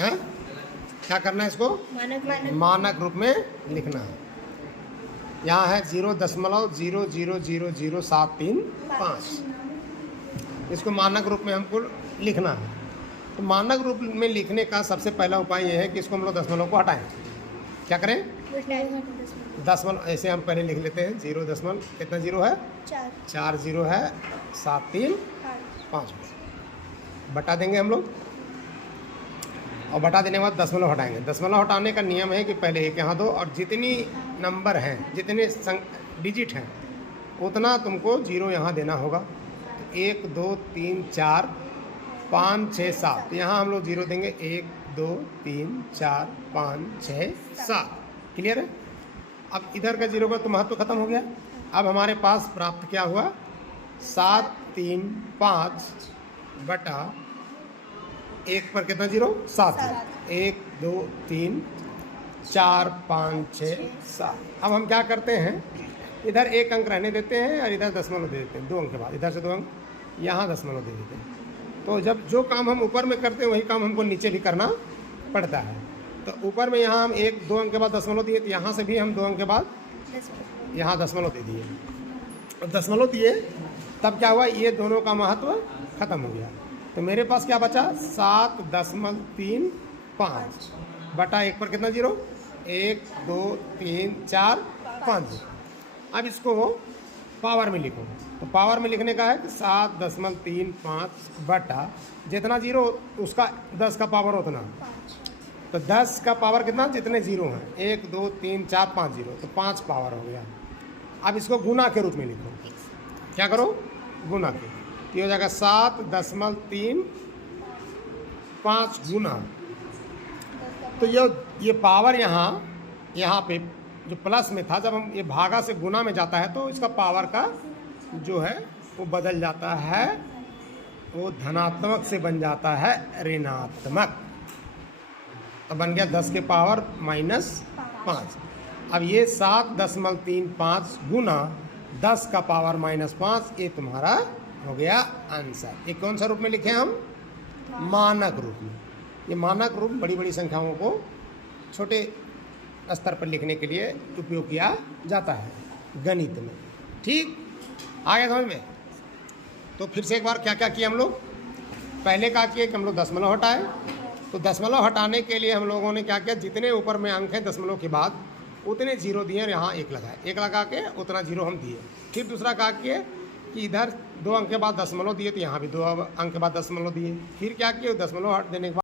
है। क्या करना है इसको? मानक रूप में लिखना है। यहाँ है 0.0000735। इसको मानक रूप में हमको लिखना है। तो मानक रूप में लिखने का सबसे पहला उपाय यह है कि इसको हम लोग दशमलव को हटाएं। क्या करें? दशमलव ऐसे हम पहले लिख लेते हैं। 0 दशमलव कितना जीरो है? 4 जीरो है, 7 3 5 बटा देंगे हम लोग, और बटा देने के बाद दशमलव हटाएंगे। दशमलव हटाने का नियम है कि पहले एक यहाँ दो, और जितनी नंबर हैं, जितने डिजिट हैं, उतना तुमको जीरो यहाँ देना होगा। 1 2 3 4 5 6 7 यहाँ हम लोग जीरो देंगे। 1 2 3 4 5 6 7। क्लियर है? अब इधर का जीरो का तो महत्व खत्म हो गया। अब हमारे पास प्राप्त क्या हुआ? 7 3 5 बटा 1 पर कितना जीरो? 7। 1 2 3 4 5 6 7। अब हम क्या करते हैं, इधर एक अंक रहने देते हैं और इधर दशमलव दे देते हैं। 2 अंक के बाद इधर से 2 अंक, यहाँ दशमलव दे देते हैं। तो जब जो काम हम ऊपर में करते हैं वही काम हमको नीचे भी करना पड़ता है। तो ऊपर में यहाँ हम 1 2 अंक के बाद दशमलव दिए, तो यहाँ से भी हम 2 अंक के बाद यहाँ दशमलव दे दिए। और दशमलव दिए तब क्या हुआ? ये दोनों का महत्व खत्म हो गया। तो मेरे पास क्या बचा? 7.35 बटा 1 पर कितना जीरो? 1 2 3 4 5। अब इसको पावर में लिखो। तो पावर में लिखने का है कि 7.35 बटा जितना जीरो उसका 10 का पावर उतना। तो 10 का पावर कितना? जितने जीरो हैं, 1 2 3 4 5 जीरो, तो 5 पावर हो गया। अब इसको गुना के रूप में लिखो। क्या करो? गुना के। ये हो जाएगा 7.35 गुना। तो ये पावर यहाँ पे जो प्लस में था, जब हम ये भागा से गुना में जाता है तो इसका पावर का जो है वो बदल जाता है, वो धनात्मक से बन जाता है ऋणात्मक। तो बन गया 10 के पावर -5। अब ये 7.35 गुना 10 का पावर -5, ये तुम्हारा हो गया आंसर। ये कौन सा रूप में लिखे हम? मानक रूप में। ये मानक रूप बड़ी बड़ी संख्याओं को छोटे स्तर पर लिखने के लिए उपयोग किया जाता है गणित में। ठीक, आ गया समझ में? तो फिर से एक बार क्या क्या किया हम लोग? पहले क्या किए कि हम लोग दशमलव हटाए। तो दशमलव हटाने के लिए हम लोगों ने क्या किया? जितने ऊपर में अंक हैं दशमलव के बाद उतने जीरो दिए और यहाँ 1 लगाए। 1 लगा के उतना जीरो हम दिए। फिर दूसरा क्या किए कि इधर 2 अंक के बाद दशमलव दिए, तो यहाँ भी 2 अंक के बाद दशमलव दिए। फिर क्या किए? दशमलव हट देने के बाद